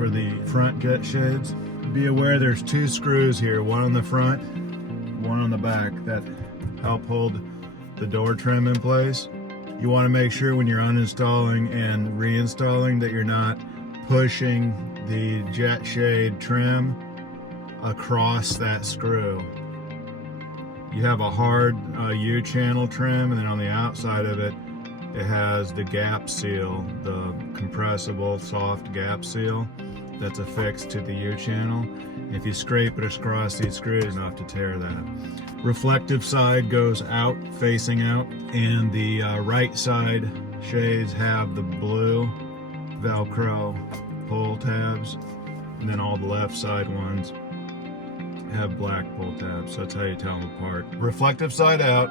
for the front jet shades. Be aware there's two screws here, one on the front, one on the back, that help hold the door trim in place. You want to make sure when you're uninstalling and reinstalling that you're not pushing the jet shade trim across that screw. You have a hard U-channel trim, and then on the outside of it, it has the gap seal, the compressible soft gap seal that's affixed to the U-channel. If you scrape it across these screws, enough to tear that. Reflective side goes out, facing out, and the right side shades have the blue Velcro pull tabs, and then all the left side ones have black pull tabs, so that's how you tell them apart. Reflective side out,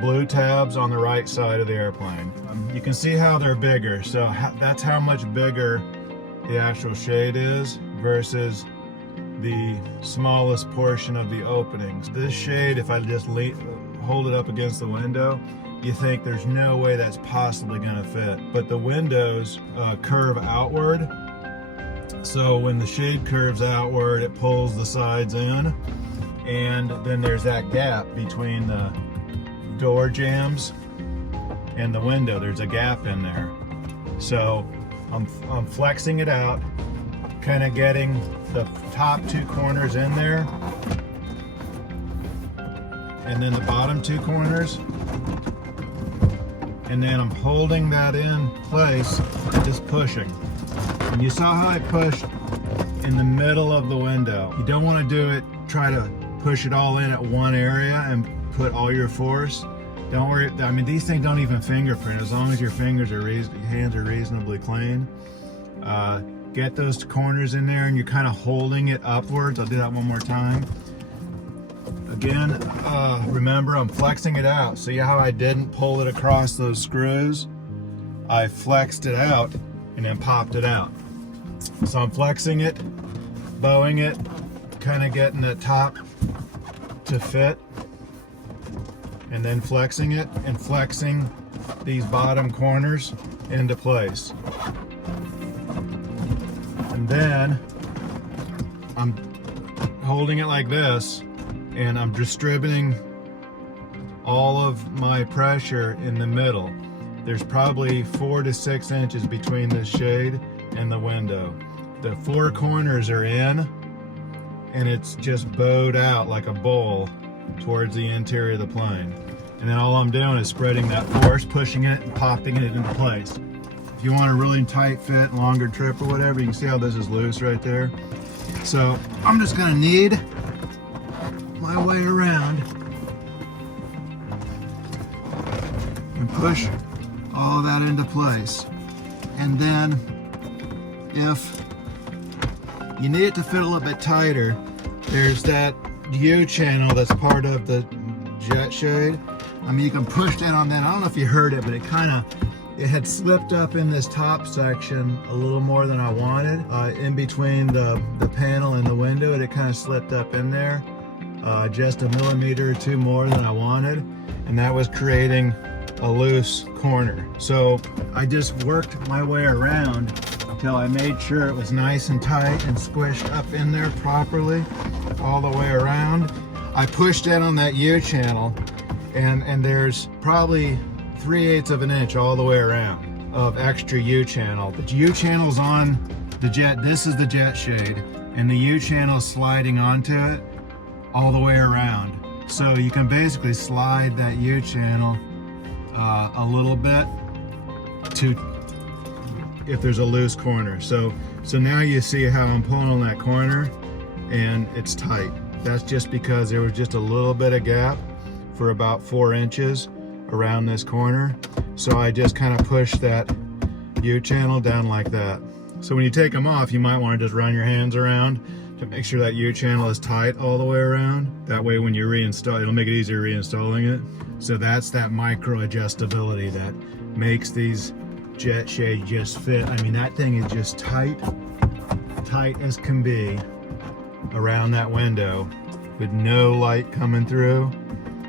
blue tabs on the right side of the airplane. You can see how they're bigger, so that's how much bigger the actual shade is versus the smallest portion of the openings. This shade, if I just hold it up against the window, you think there's no way that's possibly going to fit. But the windows curve outward, so when the shade curves outward, it pulls the sides in, and then there's that gap between the door jambs and the window. There's a gap in there. So I'm flexing it out, kind of getting the top two corners in there, and then the bottom two corners, and then I'm holding that in place, just pushing. And you saw how I pushed in the middle of the window. You don't want to do it, try to push it all in at one area and put all your force. Don't worry, I mean, these things don't even fingerprint as long as your hands are reasonably clean. Get those corners in there and you're kind of holding it upwards. I'll do that one more time. Again, remember I'm flexing it out. See how I didn't pull it across those screws? I flexed it out and then popped it out. So I'm flexing it, bowing it, kind of getting the top to fit, and then flexing it and flexing these bottom corners into place. And then I'm holding it like this, and I'm distributing all of my pressure in the middle. There's probably 4 to 6 inches between this shade and the window. The 4 corners are in, and it's just bowed out like a bowl towards the interior of the plane. And then all I'm doing is spreading that force, pushing it and popping it into place. If you want a really tight fit, longer trip or whatever, you can see how this is loose right there. So I'm just gonna knead my way around and push all of that into place. And then if you need it to fit a little bit tighter, there's that U-channel that's part of the jet shade. I mean, you can push that on that. I don't know if you heard it, but it had slipped up in this top section a little more than I wanted. In between the panel and the window, it kind of slipped up in there, just a millimeter or two more than I wanted. And that was creating a loose corner. So I just worked my way around until I made sure it was nice and tight and squished up in there properly all the way around. I pushed in on that U-channel, and there's probably 3/8 of an inch all the way around of extra U-channel. The U-channel's on the jet. This is the jet shade, and the U-channel is sliding onto it all the way around. So you can basically slide that U-channel a little bit to if there's a loose corner. So now you see how I'm pulling on that corner and it's tight. That's just because there was just a little bit of gap for about 4 inches around this corner. So I just kind of push that U-channel down like that. So when you take them off, you might want to just run your hands around to make sure that U-channel is tight all the way around. That way when you reinstall, it'll make it easier reinstalling it. So that's that micro adjustability that makes these jet shades just fit. I mean, that thing is just tight as can be around that window with no light coming through,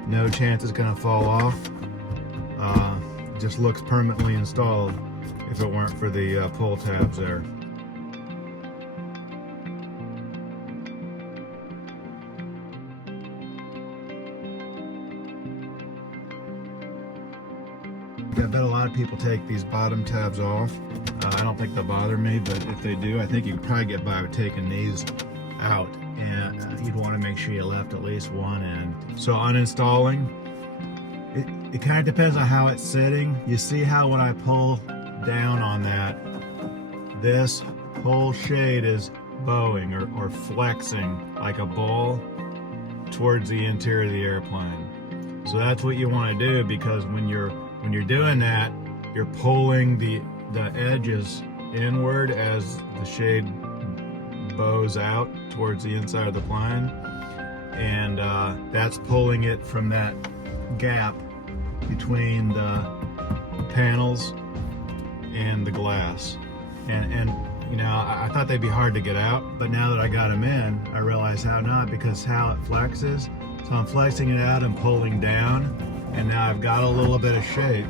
no chance it's gonna fall off. It just looks permanently installed if it weren't for the pull tabs there. I bet a lot of people take these bottom tabs off. I don't think they'll bother me, but if they do, I think you can probably get by with taking these out. And you'd want to make sure you left at least one end. So uninstalling, it kind of depends on how it's sitting. You see how when I pull down on that, this whole shade is bowing or flexing like a ball towards the interior of the airplane. So that's what you want to do, because when you're doing that, you're pulling the edges inward as the shade bows out towards the inside of the plane, and that's pulling it from that gap between the panels and the glass. And you know, I thought they'd be hard to get out, but now that I got them in, I realize how not, because how it flexes. So I'm flexing it out and pulling down, and now I've got a little bit of shape,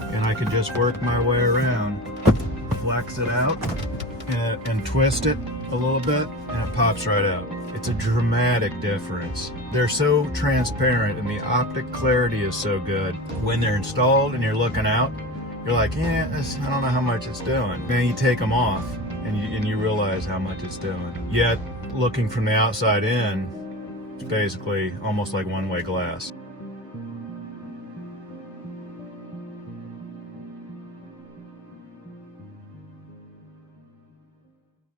and I can just work my way around, flex it out, and twist it a little bit, and it pops right out. It's a dramatic difference. They're so transparent, and the optic clarity is so good. When they're installed and you're looking out, you're like, yeah, I don't know how much it's doing. Then you take them off, and you realize how much it's doing. Yet, looking from the outside in, it's basically almost like one-way glass.